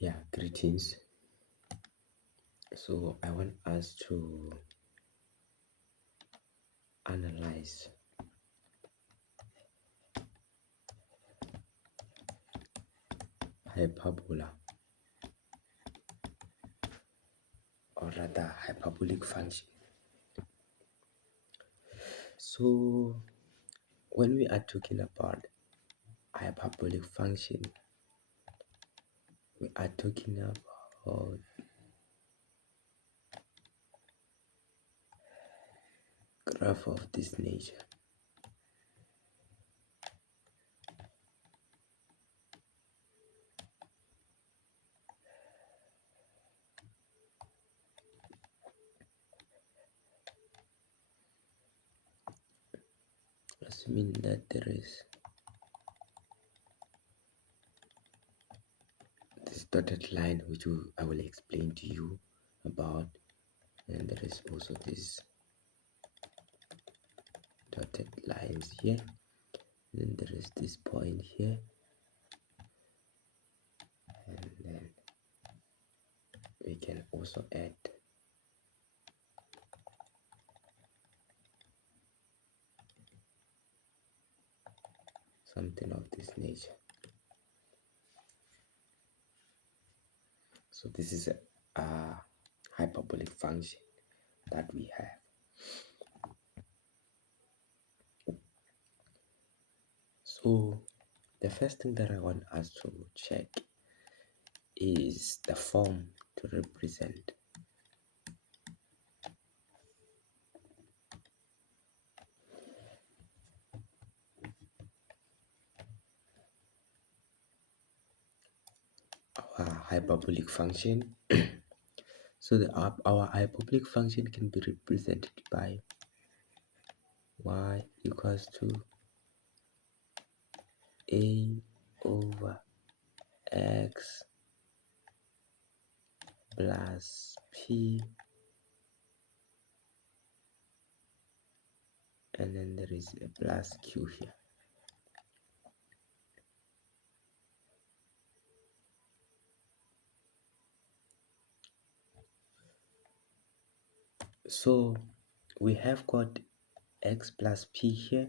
Yeah, greetings. So I want us to analyze hyperbola, or rather hyperbolic function. So when we are talking about hyperbolic function, we are talking about graph of this nature. Assuming that there is this dotted line which I will explain to you about, and there is also this dotted lines here, then there is this point here, and then we can also add something of this nature. So this is a hyperbolic function that we have. So the first thing that I want us to check is the form to represent our hyperbolic function. So our hyperbolic function can be represented by y equals to a over x plus p, and then there is a plus q here. So we have got x plus p here,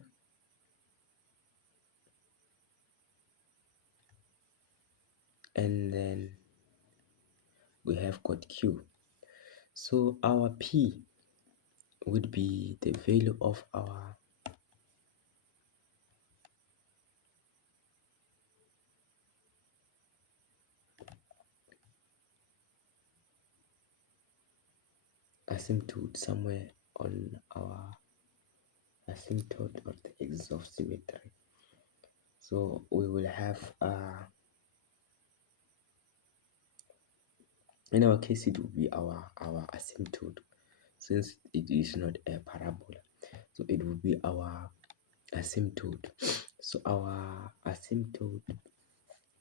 and then we have got q. So our p would be the value of our asymptote somewhere on our asymptote or the axis of symmetry. So we will have in our case it will be our asymptote, since it is not a parabola, so it will be our asymptote. So our asymptote,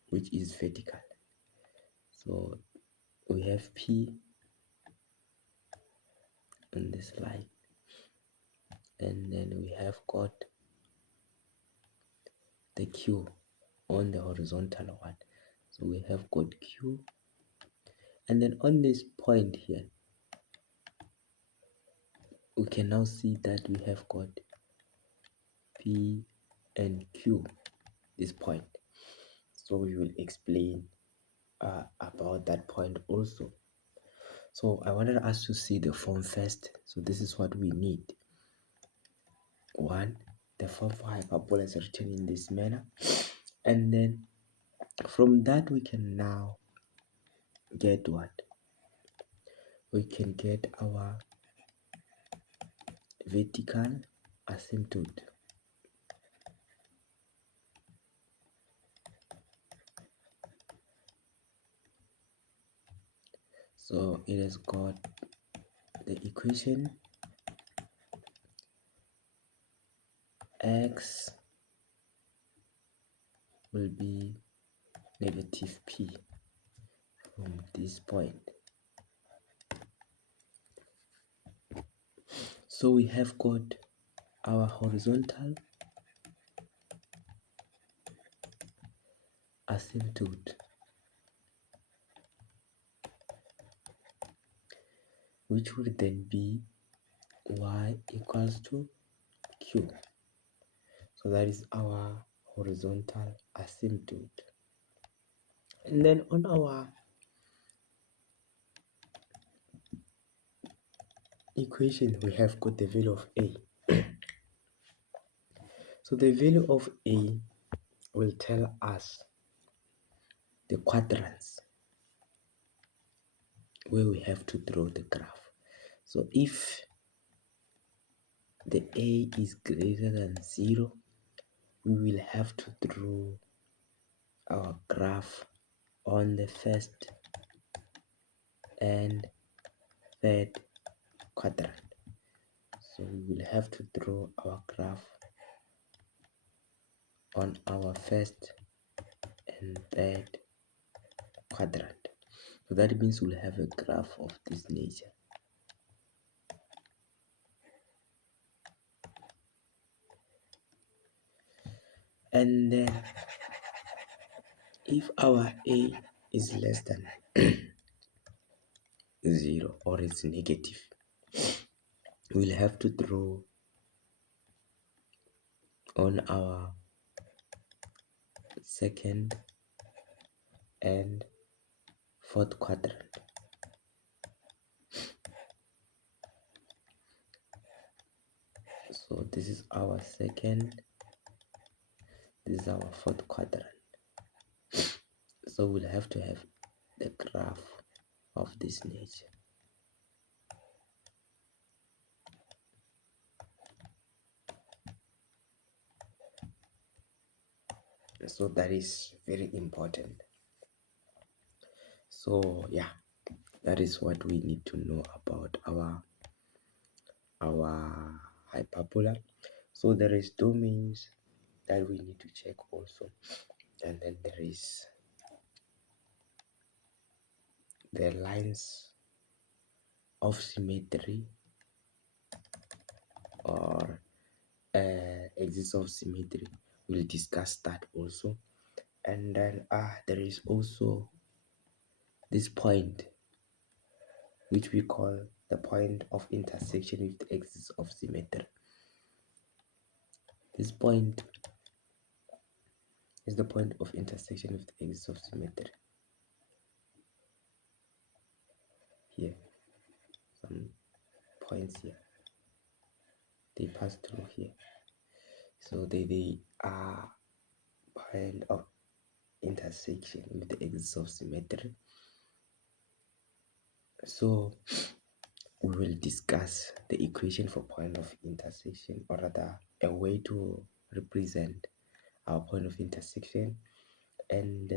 which is vertical, so we have p on this line, and then we have got the q on the horizontal one, so we have got q, and then on this point here we can now see that we have got p and q, this point. So we will explain about that point also. So I wanted us to see the form first. So this is what we need. One, the form for hyperbola is written in this manner, and then from that we can now get what? We can get our vertical asymptote. So it has got the equation x will be negative p from this point. So we have got our horizontal asymptote which would then be y equals to q. So that is our horizontal asymptote. And then on our equation, we have got the value of a. So the value of a will tell us the quadrants where we have to draw the graph. So if the a is greater than 0, we will have to draw our graph on the first and third quadrant. So we will have to draw our graph on our first and third quadrant. So that means we'll have a graph of this nature. And then if our a is less than 0 or it's negative, we'll have to draw on our second and fourth quadrant. So this is our second, this is our fourth quadrant. So we'll have to have the graph of this nature. So that is very important. So yeah, that is what we need to know about our hyperbola. So there is domains that we need to check also, and then there is the lines of symmetry or axis of symmetry. We'll discuss that also. And then there is also this point which we call the point of intersection with the axis of symmetry. This point is the point of intersection with the axis of symmetry. Here, some points here, they pass through here. So they are point of intersection with the axis of symmetry. So we will discuss the equation for point of intersection, or rather a way to represent our point of intersection, and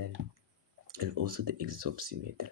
also the axis of symmetry.